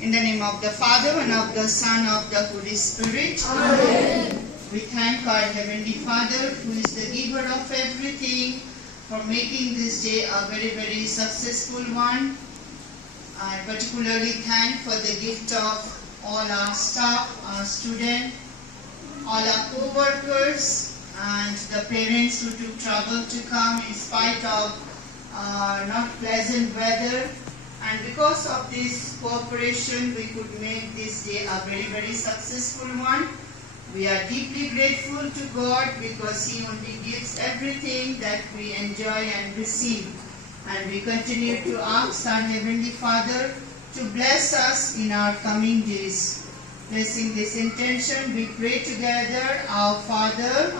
In the name of the Father, and of the Son, of the Holy Spirit. Amen. We thank our Heavenly Father, who is the giver of everything, for making this day a very, very successful one. I particularly thank for the gift of all our staff, our students, all our co-workers, and the parents who took trouble to come in spite of not pleasant weather. And because of this cooperation, we could make this day a very, very successful one. We are deeply grateful to God because He only gives everything that we enjoy and receive. And we continue to ask our Heavenly Father to bless us in our coming days. Blessing this intention, we pray together, Our Father,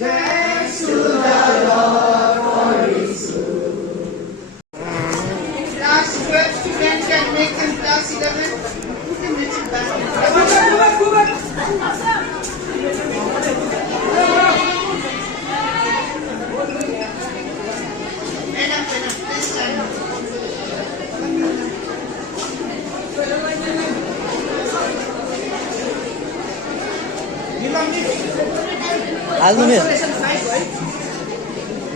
Thanks to the Lord for His good. Class 12 students can make them class 11. Put them little back. Madam, please stand up.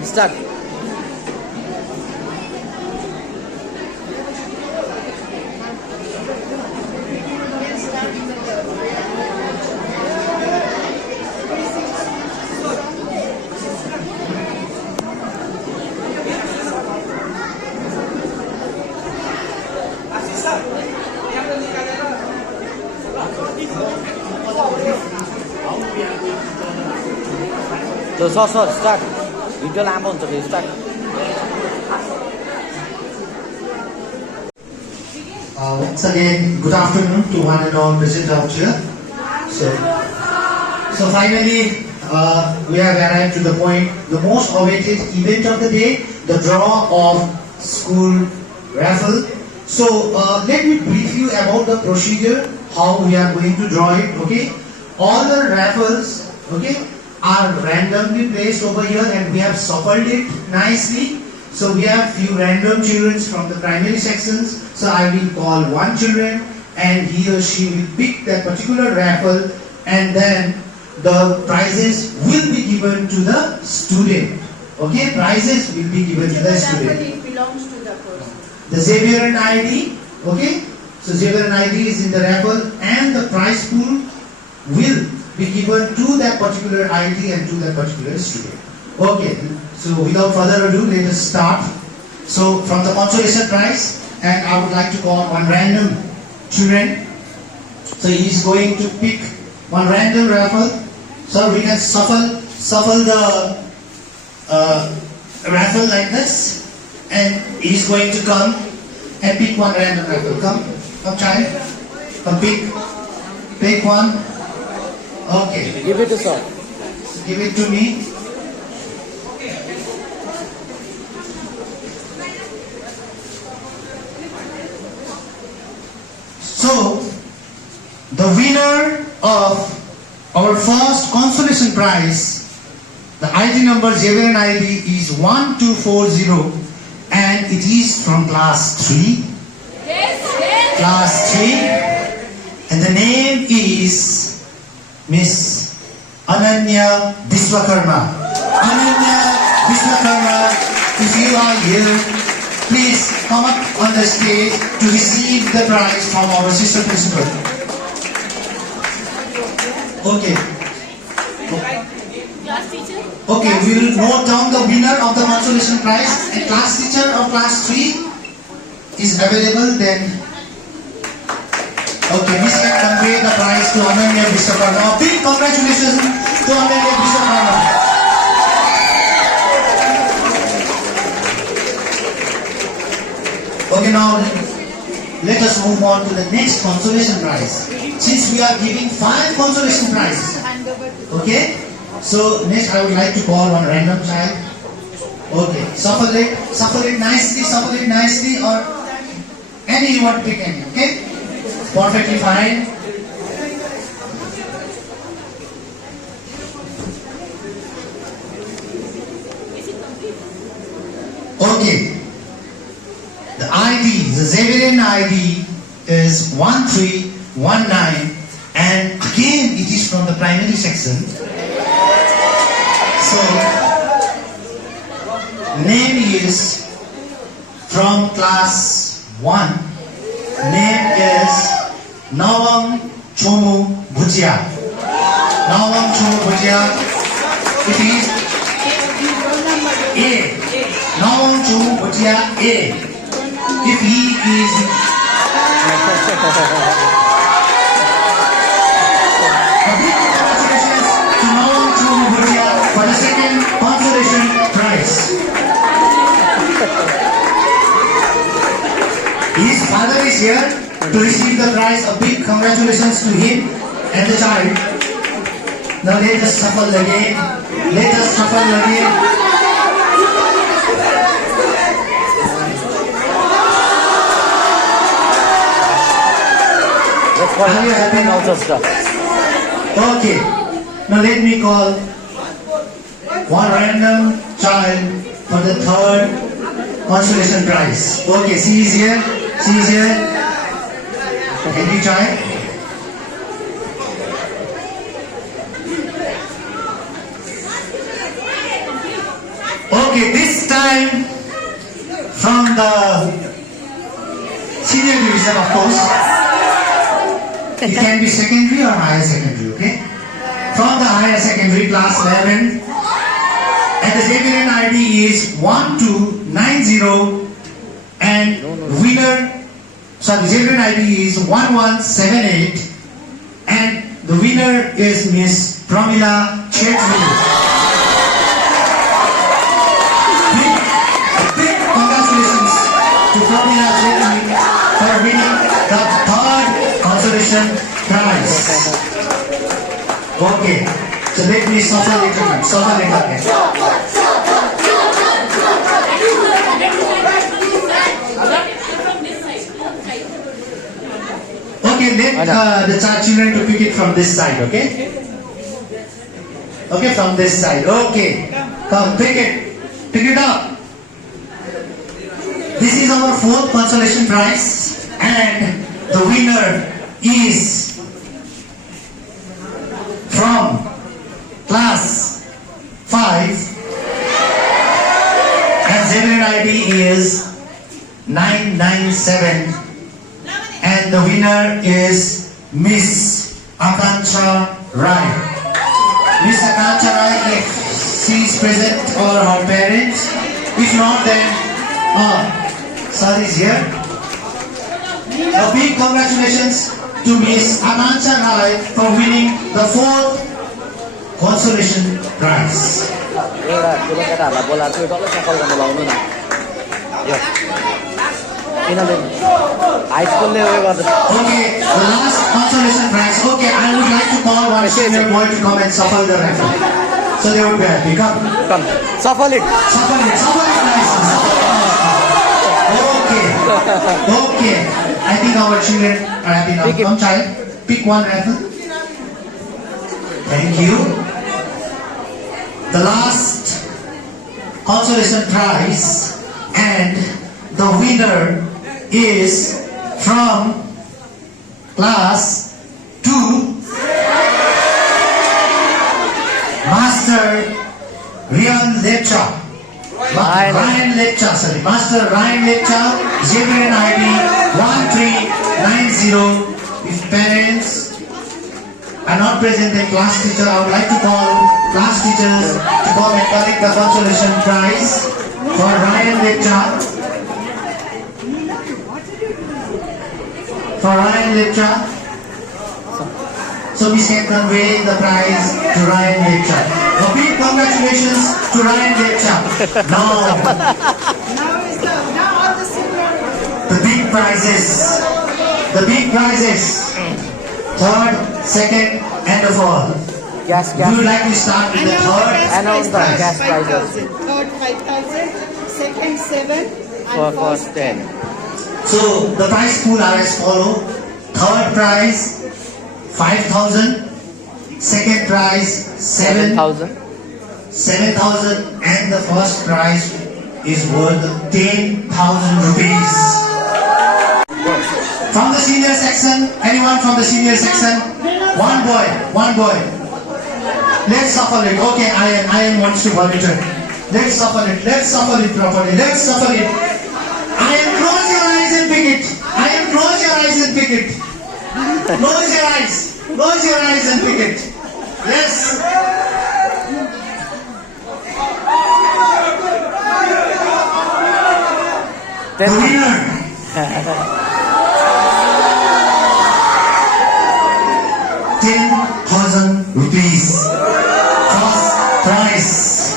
Start. So start. Video लामो हुन्छ फेरि start. Once again, good afternoon to one and all present out here. So finally, we have arrived to the point, the most awaited event of the day, the draw of school raffle. So let me brief you about the procedure, how we are going to draw it. Okay, all the raffles, okay, are randomly placed over here, and we have shuffled it nicely. So we have few random children from the primary sections. So I will call one children, and he or she will pick that particular raffle, and then the prizes will be given to the student. Okay, prizes will be given to the student. It belongs to the person. The Xavier ID, okay? So Xavier ID is in the raffle, and the prize pool will be given to that particular ID and to that particular student. Okay, so without further ado, let us start. So from the consolation prize, and I would like to call one random student. So he is going to pick one random raffle. So we can shuffle the raffle like this, and he is going to come and pick one random raffle. Come child, come pick one. Okay. Give it to sir. Give it to me. So, the winner of our first consolation prize, the ID number Xavier ID is 1240, and it is from class 3. Yes. Class 3, and the name is Miss Ananya Biswakarma. Ananya Biswakarma, if you are here, please come up on the stage to receive the prize from our sister principal. Okay. Class teacher. Okay, we will note down the winner of the consolation prize, and class teacher of class 3 is available then. Okay, Miss can convey the prize to Ananya Biswakarma. Big congratulations to Ananya Biswakarma. Okay, now let us move on to the next consolation prize. Since we are giving 5 consolation prizes, okay? So next I would like to call one random child. Okay, shuffle it nicely, or any you want to pick any, okay? Perfectly fine. is 1319, and again it is from the primary section. So, name is from class 1. Name is Nawang Chomu Bhujia. Nawang Chomu Bhujia. It is A. Nawang Chomu Bhujia A. If he is congratulations to Nawang Chomu Bhujia for the second consolation prize. His father is here to receive the prize. A big congratulations to him and the child. Now let us shuffle again. Let us shuffle again. Let's call Are you happy now? also stuff. Okay. Now let me call one random child for the third consolation prize. Okay, she is here. She is here. Can you try? Okay, this time from the senior division, of course. It can be secondary or higher secondary, okay? From the higher secondary, class 11. And the JBLN ID is 1290, and JBLN ID is 1178, and the winner is Miss Pramila Chetri. Big congratulations to Pramila Chetri for winning the third consolation prize. Okay, so let me shuffle it again. Okay, let the children to pick it from this side, okay? Okay, from this side. Okay, come pick it. Pick it up. This is our fourth consolation prize, and the winner is from class 5, and JBLN ID is 997, and the winner is Miss Akanksha Rai. Miss Akanksha Rai, if she is present, or her parents. If not, then sir is here. A big congratulations to Miss Akanksha Rai for winning the fourth consolation prize. एउटा ठुलो केटाहरूलाई बोलाएर चाहिँ डल्लै सफल गर्न लाउनु न यो किनभने हाई स्कुलले उयो गर्दैछ Okay, the last consolation prize. Okay, I would like to call one senior boy to come and shuffle the raffle. So they would be happy. Come. कम सफल it Shuffle it, guys. Okay. Okay. I think our children are happy now. Pick it. Come, child. Pick one raffle. Thank you. The last consolation prize, and the winner is from class 2, Master Ryan Lepcha. Ryan Lepcha, sorry. Master Ryan Lepcha, JBLN ID 1390. If parents are not present, then class teacher, I would like to call class teachers to come and collect the consolation prize for Ryan Lepcha. For Ryan Lepcha. So we can convey the prize to Ryan Lepcha. A big congratulations to Ryan Lepcha. Now all the silver. the big prizes. The big prizes. Third, second, and the fourth. Gas We would like to start with the third. Announce the gas prices. 5,000. Third 5,000. Second 7. For And first 10 So the prize pool are as follow. Third prize 5,000. Second prize 7,000 7,000, and the first prize is worth 10,000 rupees. From the senior section? Anyone from the senior section? One boy, one boy. Let's shuffle it. Okay, Ian wants to volunteer. Let's shuffle it. Let's shuffle it properly. Let's shuffle it. Ian, close your eyes and pick it. Ian, close your eyes and pick it. Close your eyes. Close your eyes and pick it. Yes. The winner. 10,000 rupees. First prize.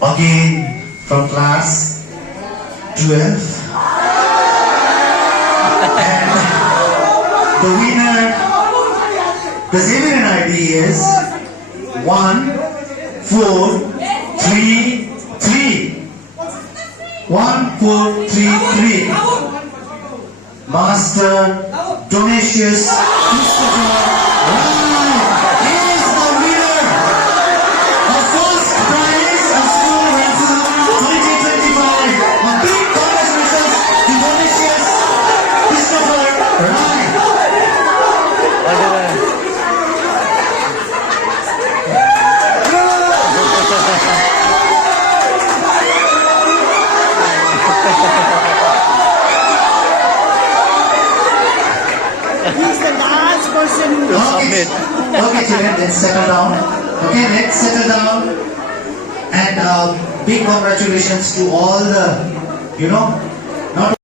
Again from class 12. And the winner, the Xavier ID is 1433. 1433. Master Donatius Christopher Rai is the winner of first prize of School Raffle 2025. A big congratulations to Donatius Christopher Rai. He's the last person who Okay, children, let's settle down. Okay, let's settle down. And big congratulations to all the, not